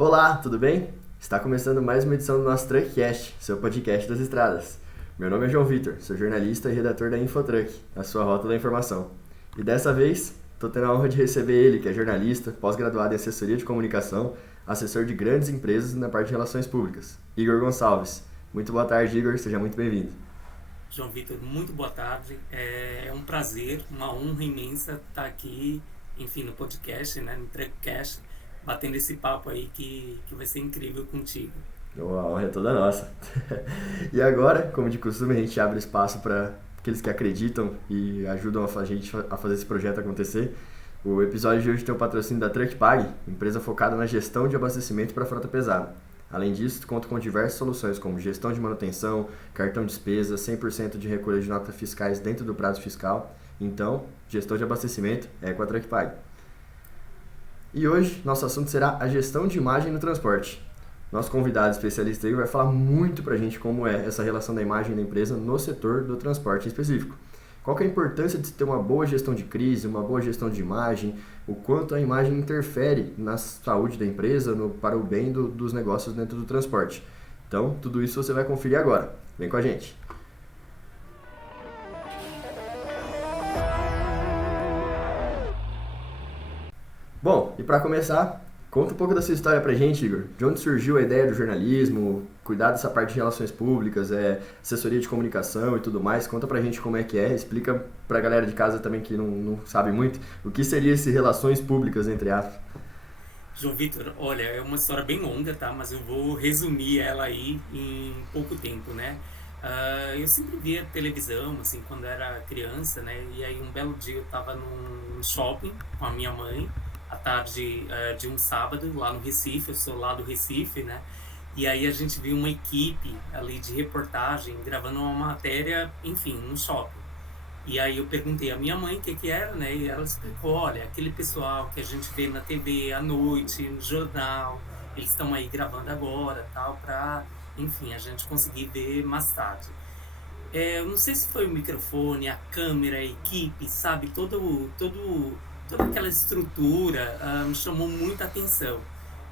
Olá, tudo bem? Está começando mais uma edição do nosso Truckcast, seu podcast das estradas. Meu nome é João Vitor, sou jornalista e redator da Infotruck, a sua rota da informação. E dessa vez, estou tendo a honra de receber ele, que é jornalista, pós-graduado em assessoria de comunicação, assessor de grandes empresas na parte de relações públicas, Igor Gonçalves. Muito boa tarde, Igor, seja muito bem-vindo. João Vitor, muito boa tarde. É um prazer, uma honra imensa estar aqui, enfim, no podcast, né, no Truckcast, batendo esse papo aí que vai ser incrível contigo. A honra é toda nossa. E agora, como de costume, a gente abre espaço para aqueles que acreditam e ajudam a gente a fazer esse projeto acontecer. O episódio de hoje tem o patrocínio da TruckPag, empresa focada na gestão de abastecimento para frota pesada. Além disso, conta com diversas soluções como gestão de manutenção, cartão de despesa, 100% de recolha de notas fiscais dentro do prazo fiscal. Então, gestão de abastecimento é com a TruckPag. E hoje, nosso assunto será a gestão de imagem no transporte. Nosso convidado especialista aí vai falar muito pra gente como é essa relação da imagem da empresa no setor do transporte em específico. Qual que é a importância de ter uma boa gestão de crise, uma boa gestão de imagem, o quanto a imagem interfere na saúde da empresa, para o bem dos negócios dentro do transporte. Então, tudo isso você vai conferir agora. Vem com a gente. Bom, e para começar, conta um pouco da sua história pra gente, Igor. De onde surgiu a ideia do jornalismo, cuidar dessa parte de relações públicas, assessoria de comunicação e tudo mais. Conta pra gente como é que é, explica pra galera de casa também que não sabe muito, o que seria esse relações públicas, entre aspas. João Vitor, olha, é uma história bem longa, tá? Mas eu vou resumir ela aí em pouco tempo, né? Eu sempre via televisão, assim, quando era criança, né? E aí um belo dia eu tava num shopping com a minha mãe, à tarde de um sábado, lá no Recife, eu sou lá do Recife, né? E aí a gente viu uma equipe ali de reportagem gravando uma matéria, enfim, no shopping. E aí eu perguntei à minha mãe o que que era, né? E ela explicou, olha, aquele pessoal que a gente vê na TV à noite, no jornal, eles estão aí gravando agora, tal, para, enfim, a gente conseguir ver mais tarde. Eu não sei se foi o microfone, a câmera, a equipe, sabe? Toda aquela estrutura me chamou muita atenção.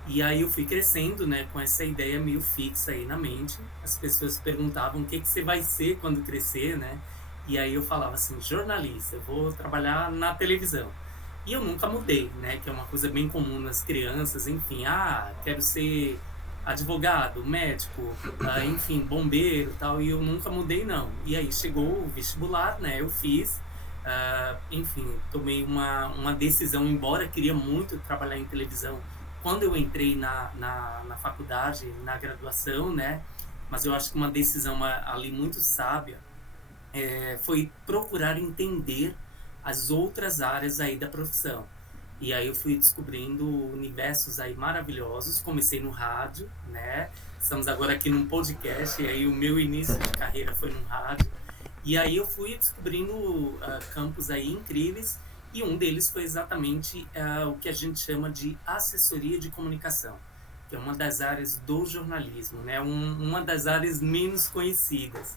E aí eu fui crescendo, né, com essa ideia meio fixa aí na mente. As pessoas perguntavam o que que você vai ser quando crescer, né? E aí eu falava assim, jornalista, eu vou trabalhar na televisão. E eu nunca mudei, né, que é uma coisa bem comum nas crianças, enfim, quero ser advogado, médico, enfim, bombeiro, tal, e eu nunca mudei não. E aí chegou o vestibular, né, eu fiz, enfim, tomei uma decisão, embora queria muito trabalhar em televisão, quando eu entrei na faculdade, na graduação, né, mas eu acho que uma decisão ali muito sábia, foi procurar entender as outras áreas aí da profissão. E aí eu fui descobrindo universos aí maravilhosos. Comecei no rádio, né? Estamos agora aqui num podcast, e aí o meu início de carreira foi no rádio. E aí eu fui descobrindo campos aí incríveis, e um deles foi exatamente o que a gente chama de assessoria de comunicação, que é uma das áreas do jornalismo, né? Uma das áreas menos conhecidas.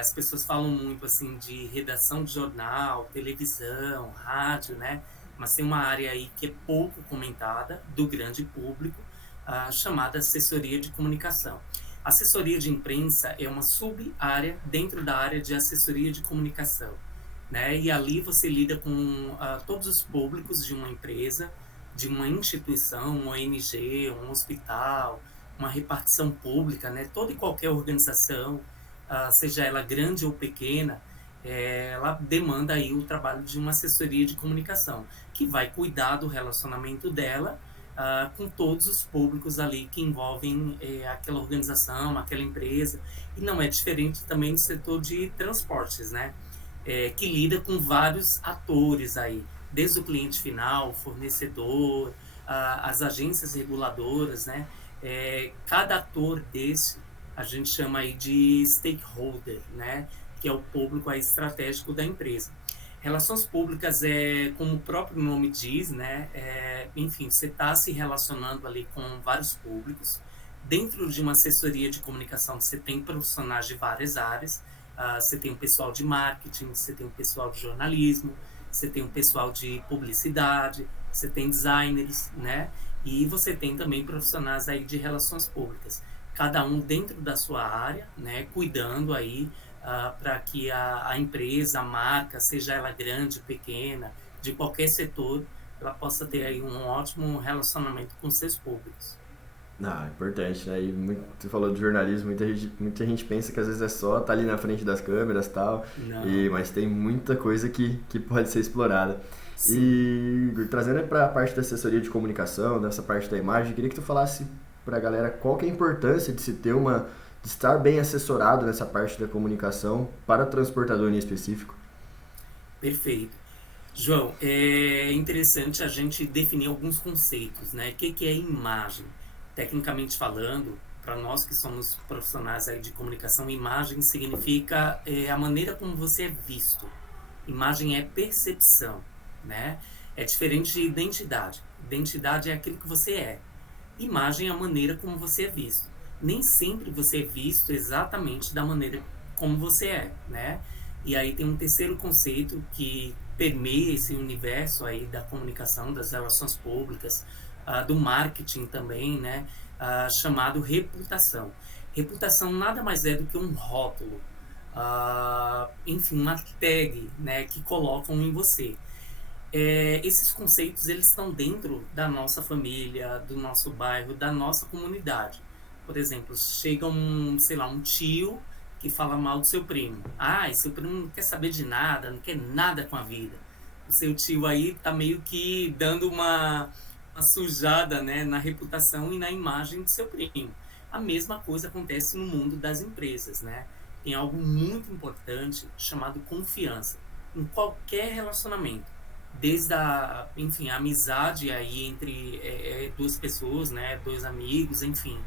As pessoas falam muito assim de redação de jornal, televisão, rádio, né? Mas tem uma área aí que é pouco comentada do grande público, chamada assessoria de comunicação. Assessoria de imprensa é uma sub-área dentro da área de assessoria de comunicação, né? E ali você lida com todos os públicos de uma empresa, de uma instituição, uma ONG, um hospital, uma repartição pública, né? Toda e qualquer organização, seja ela grande ou pequena, ela demanda aí o trabalho de uma assessoria de comunicação, que vai cuidar do relacionamento dela com todos os públicos ali que envolvem aquela organização, aquela empresa, e não é diferente também do setor de transportes, né? Que lida com vários atores aí, desde o cliente final, fornecedor, as agências reguladoras, né? Cada ator desse a gente chama aí de stakeholder, né? Que é o público aí estratégico da empresa. Relações públicas como o próprio nome diz, né? Enfim, você está se relacionando ali com vários públicos. Dentro de uma assessoria de comunicação, você tem profissionais de várias áreas. Você tem um pessoal de marketing, você tem um pessoal de jornalismo, você tem um pessoal de publicidade, você tem designers, né? E você tem também profissionais aí de relações públicas, cada um dentro da sua área, né, cuidando aí para que a empresa, a marca, seja ela grande, pequena, de qualquer setor, ela possa ter aí um ótimo relacionamento com seus públicos. Ah, importante, né? E você falou de jornalismo, muita gente pensa que às vezes é só estar ali na frente das câmeras e tal, Não, mas tem muita coisa que pode ser explorada. sim. E trazendo para a parte da assessoria de comunicação, dessa parte da imagem, queria que tu falasse para a galera qual que é a importância de se ter de estar bem assessorado nessa parte da comunicação para transportador em específico. Perfeito. João, é interessante a gente definir alguns conceitos, né? O que é imagem? Tecnicamente falando, para nós que somos profissionais aí de comunicação, imagem significa a maneira como você é visto. Imagem é percepção, né? É diferente de identidade. Identidade é aquilo que você é. Imagem é a maneira como você é visto. Nem sempre você é visto exatamente da maneira como você é, né? E aí tem um terceiro conceito que permeia esse universo aí da comunicação, das relações públicas, do marketing também, né? Chamado reputação. Reputação nada mais é do que um rótulo, enfim, uma tag, né, que colocam em você. Esses conceitos eles estão dentro da nossa família, do nosso bairro, da nossa comunidade. Por exemplo, chega sei lá, um tio que fala mal do seu primo. Ah, esse seu primo não quer saber de nada, não quer nada com a vida. O seu tio aí tá meio que dando uma sujada, né, na reputação e na imagem do seu primo. A mesma coisa acontece no mundo das empresas, né? Tem algo muito importante chamado confiança em qualquer relacionamento, desde enfim, a amizade aí entre duas pessoas, né, dois amigos, enfim,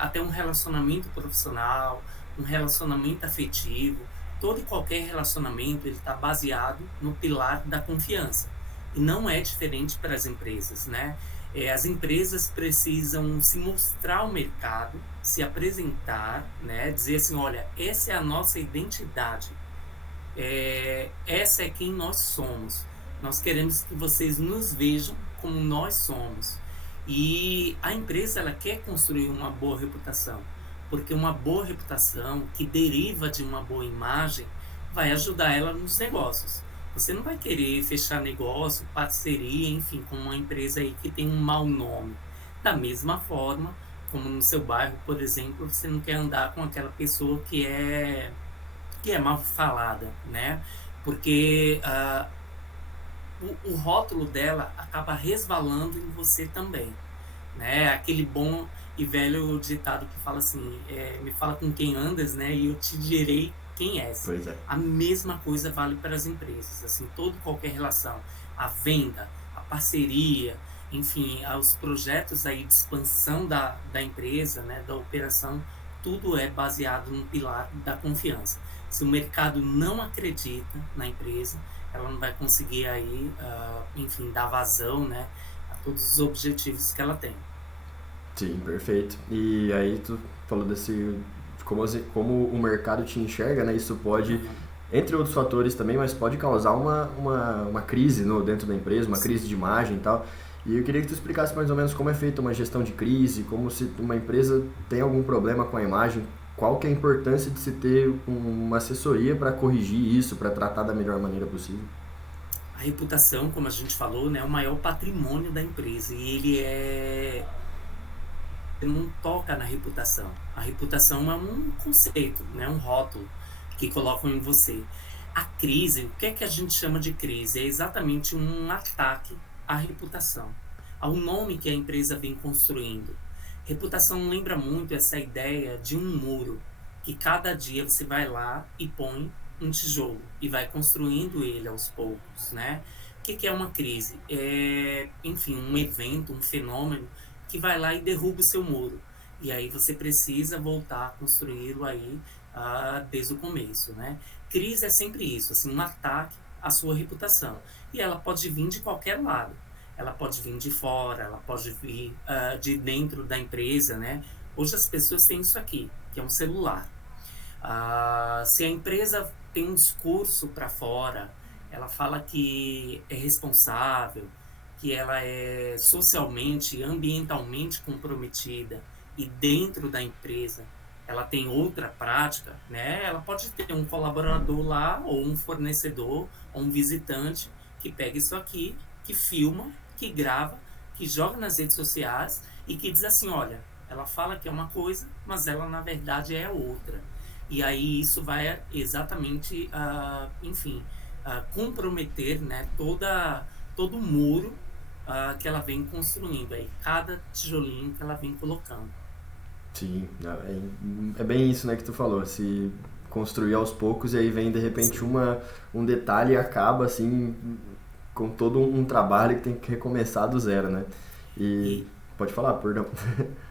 até um relacionamento profissional, um relacionamento afetivo, todo e qualquer relacionamento ele está baseado no pilar da confiança. E não é diferente para as empresas, né? As empresas precisam se mostrar ao mercado, se apresentar, né? Dizer assim, olha, essa é a nossa identidade, essa é quem nós somos. Nós queremos que vocês nos vejam como nós somos. E a empresa ela quer construir uma boa reputação, porque uma boa reputação que deriva de uma boa imagem vai ajudar ela nos negócios. Você não vai querer fechar negócio, parceria, enfim, com uma empresa aí que tem um mau nome. Da mesma forma, como no seu bairro, por exemplo, você não quer andar com aquela pessoa que é mal falada, né? Porque o rótulo dela acaba resvalando em você também, né? Aquele bom e velho ditado que fala assim, me fala com quem andas, né? E eu te direi quem és. Pois é. A mesma coisa vale para as empresas, assim, toda qualquer relação, a venda, a parceria, enfim, os projetos aí de expansão da empresa, né? Da operação, tudo é baseado no pilar da confiança. Se o mercado não acredita na empresa, ela não vai conseguir aí, enfim, dar vazão, né, a todos os objetivos que ela tem. Sim, perfeito. E aí tu falou de como o mercado te enxerga, né? Isso pode, Uhum. entre outros fatores também, mas pode causar uma crise dentro da empresa, uma crise Sim. de imagem e tal. E eu queria que tu explicasse mais ou menos como é feita uma gestão de crise, como se uma empresa tem algum problema com a imagem, qual que é a importância de se ter uma assessoria para corrigir isso, para tratar da melhor maneira possível. A reputação, como a gente falou, né, é o maior patrimônio da empresa e ele não toca na reputação. A reputação é um conceito, né, um rótulo que colocam em você. A crise, o que é que a gente chama de crise? É exatamente um ataque à reputação, ao nome que a empresa vem construindo. Reputação lembra muito essa ideia de um muro, que cada dia você vai lá e põe um tijolo e vai construindo ele aos poucos, né? O que é uma crise? Enfim, um evento, um fenômeno que vai lá e derruba o seu muro. E aí você precisa voltar a construí-lo aí desde o começo, né? Crise é sempre isso, assim, um ataque à sua reputação. E ela pode vir de qualquer lado. Ela pode vir de fora, ela pode vir de dentro da empresa, né? Hoje as pessoas têm isso aqui, que é um celular. Se a empresa tem um discurso para fora, ela fala que é responsável, que ela é socialmente, ambientalmente comprometida e dentro da empresa ela tem outra prática, né? Ela pode ter um colaborador lá, ou um fornecedor, ou um visitante que pega isso aqui, que filma, que grava, que joga nas redes sociais e que diz assim, olha, ela fala que é uma coisa, mas ela na verdade é outra. E aí isso vai exatamente, enfim, comprometer, né, todo o muro que ela vem construindo aí, cada tijolinho que ela vem colocando. Sim, é bem isso, né, que tu falou. Se construir aos poucos e aí vem de repente Sim. um detalhe e acaba assim com todo um trabalho que tem que recomeçar do zero, né? E E, pode falar, perdão.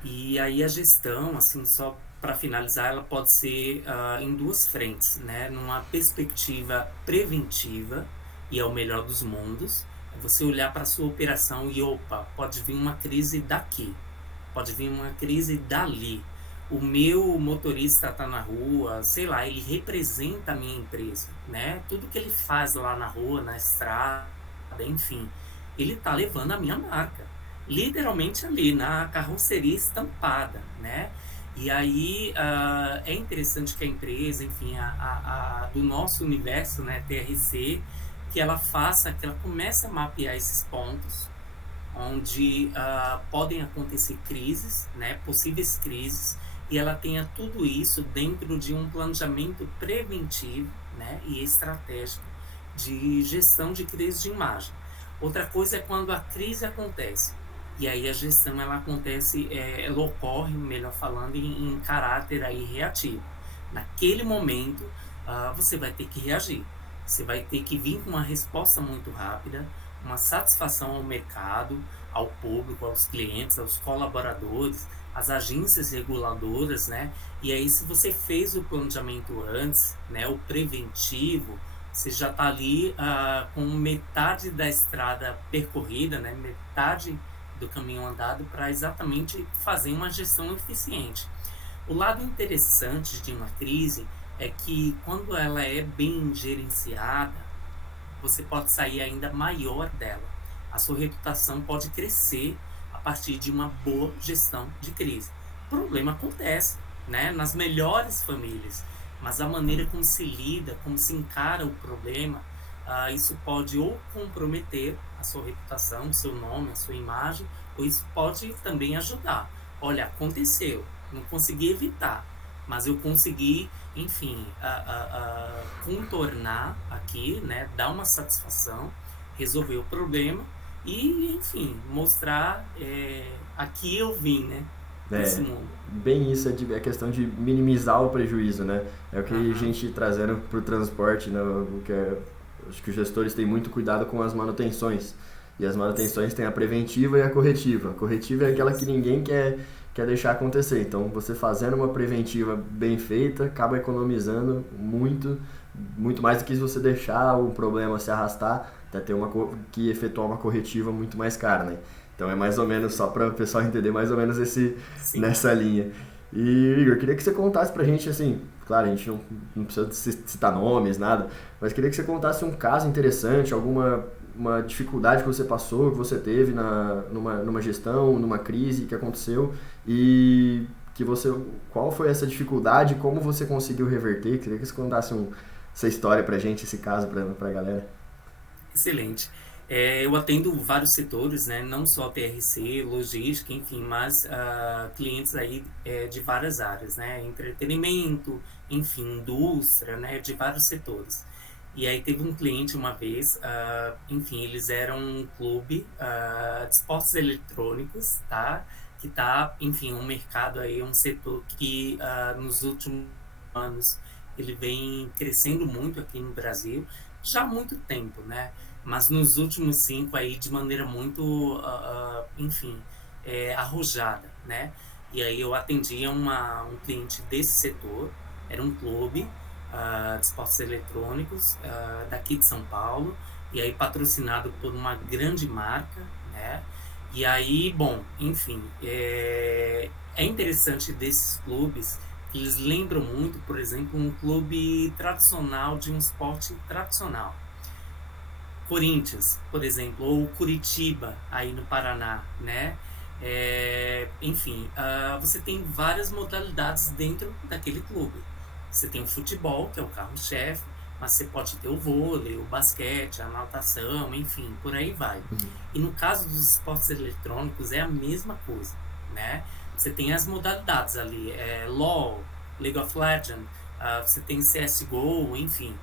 e aí a gestão, assim, só para finalizar, ela pode ser em duas frentes, né? Numa perspectiva preventiva, e é o melhor dos mundos, é você olhar para a sua operação e, opa, pode vir uma crise daqui, pode vir uma crise dali. O meu motorista está na rua, sei lá, ele representa a minha empresa, né? Tudo que ele faz lá na rua, na estrada, enfim, ele está levando a minha marca, literalmente ali na carroceria estampada, né? E aí é interessante que a empresa, enfim, do nosso universo, né, TRC, que ela faça, que ela comece a mapear esses pontos onde podem acontecer crises, né, possíveis crises, e ela tenha tudo isso dentro de um planejamento preventivo, né, e estratégico de gestão de crise de imagem. Outra coisa é quando a crise acontece, e aí a gestão ela acontece, ela ocorre, melhor falando, em caráter aí reativo. Naquele momento, você vai ter que reagir. Você vai ter que vir com uma resposta muito rápida, uma satisfação ao mercado, ao público, aos clientes, aos colaboradores, às agências reguladoras, né? E aí, se você fez o planejamento antes, né, o preventivo, você já está ali com metade da estrada percorrida, né, metade do caminho andado para exatamente fazer uma gestão eficiente. O lado interessante de uma crise é que quando ela é bem gerenciada, você pode sair ainda maior dela. A sua reputação pode crescer a partir de uma boa gestão de crise. O problema acontece, né, nas melhores famílias, mas a maneira como se lida, como se encara o problema, isso pode ou comprometer a sua reputação, o seu nome, a sua imagem, ou isso pode também ajudar. Olha, aconteceu, não consegui evitar, mas eu consegui, enfim, contornar aqui, né, dar uma satisfação, resolver o problema e, enfim, mostrar aqui eu vim, né, nesse É, mundo. bem isso, é a questão de minimizar o prejuízo, né? É o que a Aham, gente trazendo para o transporte, né? Acho que os gestores têm muito cuidado com as manutenções. E as manutenções sim, têm a preventiva e a corretiva. A corretiva é aquela que isso, ninguém quer deixar acontecer. Então, você fazendo uma preventiva bem feita, acaba economizando muito mais do que se você deixar o problema se arrastar, até ter que efetuar uma corretiva muito mais cara, né? Então é mais ou menos, só para o pessoal entender mais ou menos sim. nessa linha. E, Igor, queria que você contasse pra gente, assim, claro, a gente não precisa citar nomes, nada, mas queria que você contasse um caso interessante, alguma uma dificuldade que você passou, que você teve numa gestão, numa crise que aconteceu e qual foi essa dificuldade, como você conseguiu reverter. Queria que você contasse essa história pra gente, esse caso pra galera. Excelente. Eu atendo vários setores, né? Não só TRC, logística, enfim, mas clientes aí de várias áreas, né? Entretenimento, enfim, indústria, né? De vários setores. E aí teve um cliente uma vez, enfim, eles eram um clube de esportes eletrônicos, tá? Que tá, enfim, um mercado aí, um setor que nos últimos anos ele vem crescendo muito aqui no Brasil, já há muito tempo, né? Mas nos últimos 5 aí de maneira muito, enfim, arrojada, né? E aí eu atendia um cliente desse setor, era um clube de esportes eletrônicos daqui de São Paulo, e aí patrocinado por uma grande marca, né? E aí, bom, enfim, é interessante desses clubes que eles lembram muito, por exemplo, um clube tradicional de um esporte tradicional. Corinthians, por exemplo, ou Curitiba, aí no Paraná, né? Enfim, você tem várias modalidades dentro daquele clube. Você tem o futebol, que é o carro-chefe, mas você pode ter o vôlei, o basquete, a natação, enfim, por aí vai. E no caso dos esportes eletrônicos é a mesma coisa, né? Você tem as modalidades ali, LoL, League of Legends, você tem CSGO, enfim.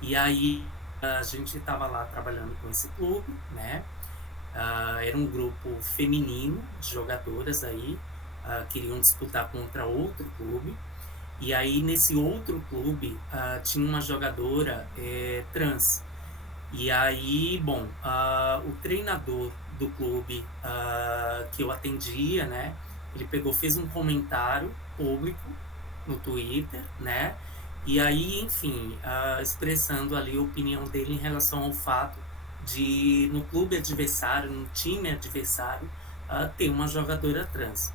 E aí a gente estava lá trabalhando com esse clube, né? Era um grupo feminino de jogadoras aí, queriam disputar contra outro clube. E aí nesse outro clube tinha uma jogadora trans. E aí, bom, o treinador do clube que eu atendia, né? Ele pegou, fez um comentário público no Twitter, né? E aí, enfim, expressando ali a opinião dele em relação ao fato de, no clube adversário, no time adversário, ter uma jogadora trans.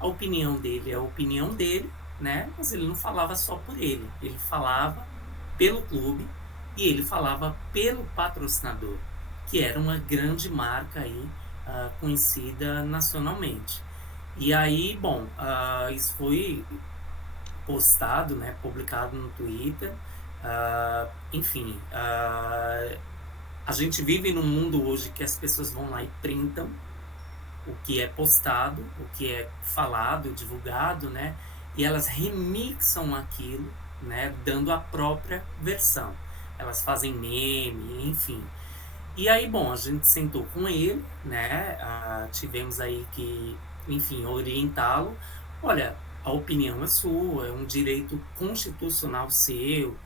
A opinião dele é a opinião dele, né? Mas ele não falava só por ele, ele falava pelo clube e ele falava pelo patrocinador, que era uma grande marca aí, conhecida nacionalmente. E aí, bom, isso foi postado, né, publicado no Twitter. Enfim, a gente vive num mundo hoje que as pessoas vão lá e printam o que é postado, o que é falado, divulgado, né, e elas remixam aquilo, né, dando a própria versão. Elas fazem meme, enfim. E aí, bom, a gente sentou com ele, né, tivemos aí que, enfim, orientá-lo. Olha, a opinião é sua, é um direito constitucional seu,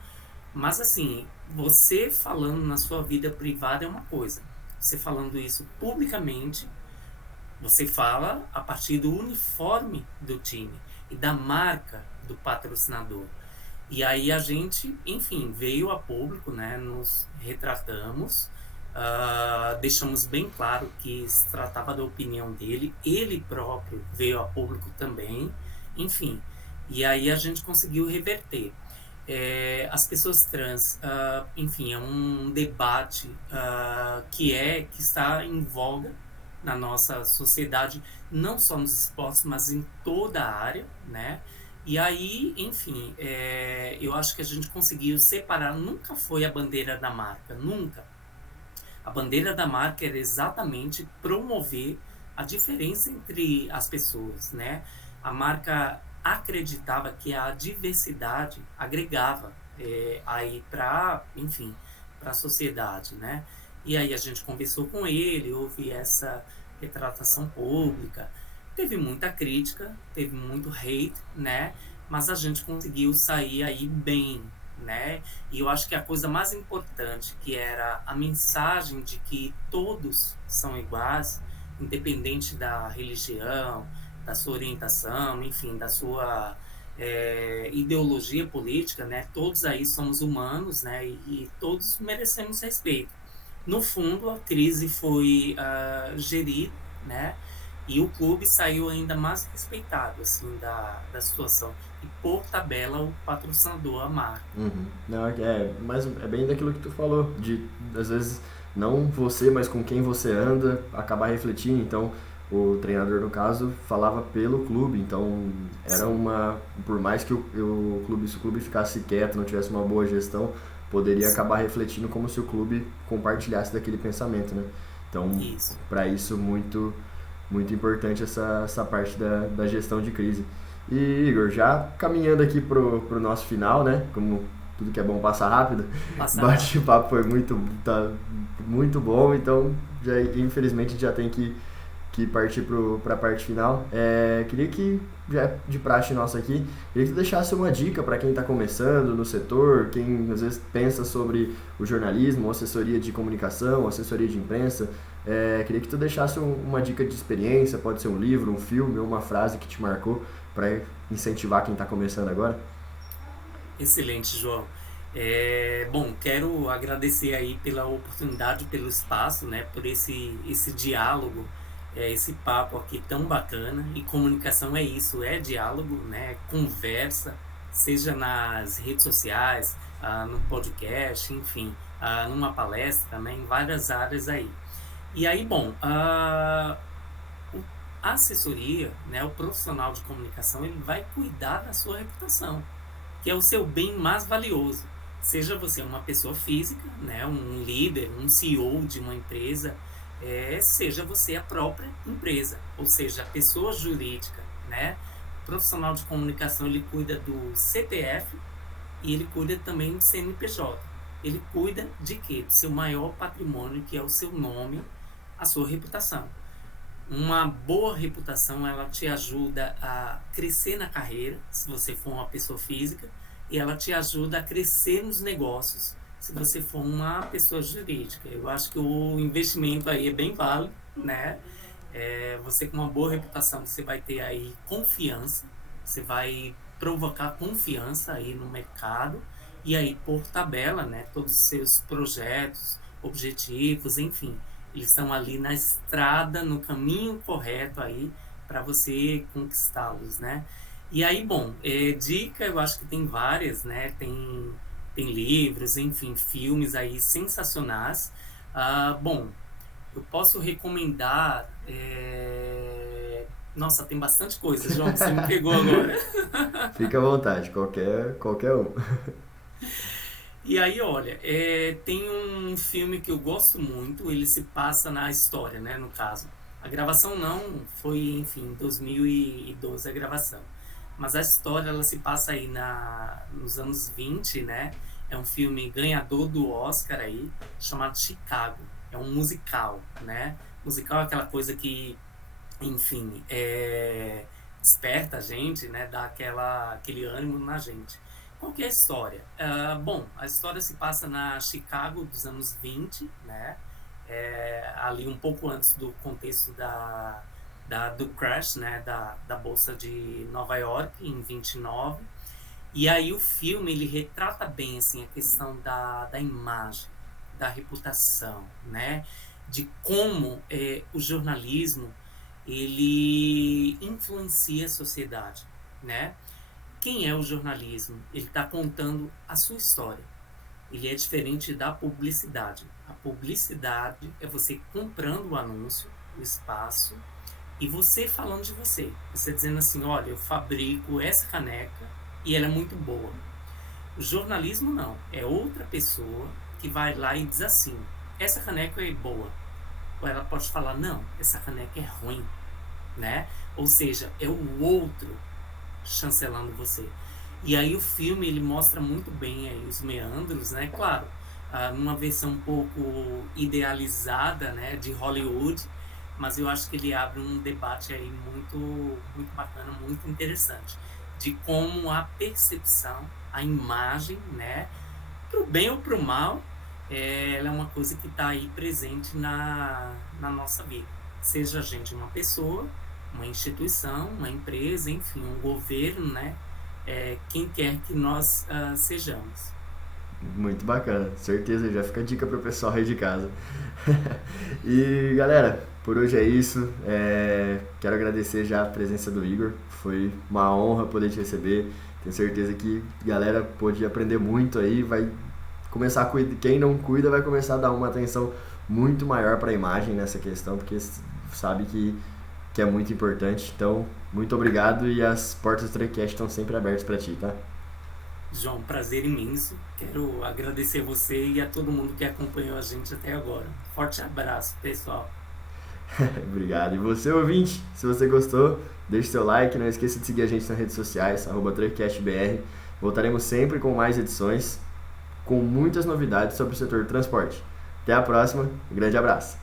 mas assim, você falando na sua vida privada é uma coisa. Você falando isso publicamente, você fala a partir do uniforme do time e da marca do patrocinador. E aí a gente, enfim, veio a público, né, nos retratamos, deixamos bem claro que se tratava da opinião dele, ele próprio veio a público também, enfim. E aí a gente conseguiu reverter. As pessoas trans, enfim, é um debate que está em voga na nossa sociedade, não só nos esportes, mas em toda a área, né? E aí, enfim, eu acho que a gente conseguiu separar, nunca foi a bandeira da marca, nunca. A bandeira da marca era exatamente promover a diferença entre as pessoas, né? A marca acreditava que a diversidade agregava aí para, enfim, para a sociedade, né? E aí a gente conversou com ele, houve essa retratação pública, teve muita crítica, teve muito hate, né? Mas a gente conseguiu sair aí bem, né? E eu acho que a coisa mais importante, que era a mensagem de que todos são iguais, independente da religião, da sua orientação, enfim, da sua ideologia política, né? Todos aí somos humanos, né? E todos merecemos respeito. No fundo, a crise foi gerida, né? E o clube saiu ainda mais respeitado, assim, da situação. E por tabela, o patrocinador, a marca. Uhum. Não, mas é bem daquilo que tu falou, de às vezes não você, mas com quem você anda, acabar refletindo. Então, o treinador, no caso, falava pelo clube, então era uma, por mais que o clube, se o clube ficasse quieto, não tivesse uma boa gestão, poderia acabar refletindo como se o clube compartilhasse daquele pensamento, né? Então, para isso, muito, muito importante essa parte da gestão de crise. E, Igor, já caminhando aqui pro nosso final, né? Como tudo que é bom passa rápido, o bate-papo foi tá muito bom, então infelizmente já tem que partir para a parte final. Queria que, já de praxe nossa aqui, queria que tu deixasse uma dica para quem está começando no setor, quem às vezes pensa sobre o jornalismo, assessoria de comunicação, assessoria de imprensa. Queria que tu deixasse uma dica de experiência, pode ser um livro, um filme ou uma frase que te marcou para incentivar quem está começando agora. Excelente, João. Bom, quero agradecer aí pela oportunidade, pelo espaço, né, por esse diálogo, esse papo aqui tão bacana. E comunicação é isso, é diálogo, né, conversa, seja nas redes sociais, no podcast, enfim, numa palestra, né, em várias áreas aí. E aí, bom, a assessoria, né, o profissional de comunicação, ele vai cuidar da sua reputação, que é o seu bem mais valioso. Seja você uma pessoa física, né, um líder, um CEO de uma empresa, seja você a própria empresa, ou seja, a pessoa jurídica, né? O profissional de comunicação, ele cuida do CPF e ele cuida também do CNPJ. Ele cuida de quê? Do seu maior patrimônio, que é o seu nome, a sua reputação. Uma boa reputação, ela te ajuda a crescer na carreira, se você for uma pessoa física, e ela te ajuda a crescer nos negócios, se você for uma pessoa jurídica. Eu acho que o investimento aí é bem válido, né? Você com uma boa reputação, você vai ter aí confiança, você vai provocar confiança aí no mercado, e aí por tabela, né, todos os seus projetos, objetivos, enfim, eles estão ali na estrada, no caminho correto aí para você conquistá-los, né? E aí, bom, dica eu acho que tem várias, né? Tem livros, enfim, filmes aí sensacionais. Bom, eu posso recomendar. Nossa, tem bastante coisa, João, você me pegou agora. Fica à vontade, qualquer um. E aí, olha, tem um filme que eu gosto muito, ele se passa na história, né, no caso. A gravação não foi, enfim, em 2012 a gravação. Mas a história, ela se passa aí nos anos 20, né? É um filme ganhador do Oscar aí, chamado Chicago. É um musical, né? Musical é aquela coisa que, enfim, desperta a gente, né? Dá aquele ânimo na gente. Qual que é a história? Bom, a história se passa na Chicago dos anos 20, né? Ali um pouco antes do contexto do crash, né? Da Bolsa de Nova York, em 29. E aí o filme, ele retrata bem, assim, a questão da imagem, da reputação, né? De como o jornalismo, ele influencia a sociedade, né? Quem é o jornalismo? Ele está contando a sua história. Ele é diferente da publicidade. A publicidade é você comprando o anúncio, o espaço, e você falando de você. Você dizendo assim, olha, eu fabrico essa caneca e ela é muito boa. O jornalismo não. É outra pessoa que vai lá e diz assim, essa caneca é boa. Ou ela pode falar, não, essa caneca é ruim, né? Ou seja, é o outro chancelando você. E aí o filme, ele mostra muito bem aí os meandros, né? Claro, numa versão um pouco idealizada, né, de Hollywood, mas eu acho que ele abre um debate aí muito, muito bacana, muito interessante, de como a percepção, a imagem, né, pro bem ou pro mal, ela é uma coisa que está aí presente na nossa vida. Seja a gente uma pessoa, uma instituição, uma empresa, enfim, um governo, né? Quem quer que nós sejamos. Muito bacana, certeza, já fica a dica pro pessoal aí de casa. E galera, por hoje é isso. Quero agradecer já a presença do Igor, foi uma honra poder te receber. Tenho certeza que a galera pôde aprender muito aí, vai começar a cuidar. Quem não cuida vai começar a dar uma atenção muito maior para a imagem nessa questão, porque sabe que é muito importante. Então, muito obrigado e as portas do TreCast estão sempre abertas para ti, tá? João, prazer imenso. Quero agradecer você e a todo mundo que acompanhou a gente até agora. Forte abraço, pessoal. Obrigado. E você, ouvinte, se você gostou, deixe seu like, não esqueça de seguir a gente nas redes sociais, @TreCastBR. Voltaremos sempre com mais edições, com muitas novidades sobre o setor de transporte. Até a próxima, um grande abraço.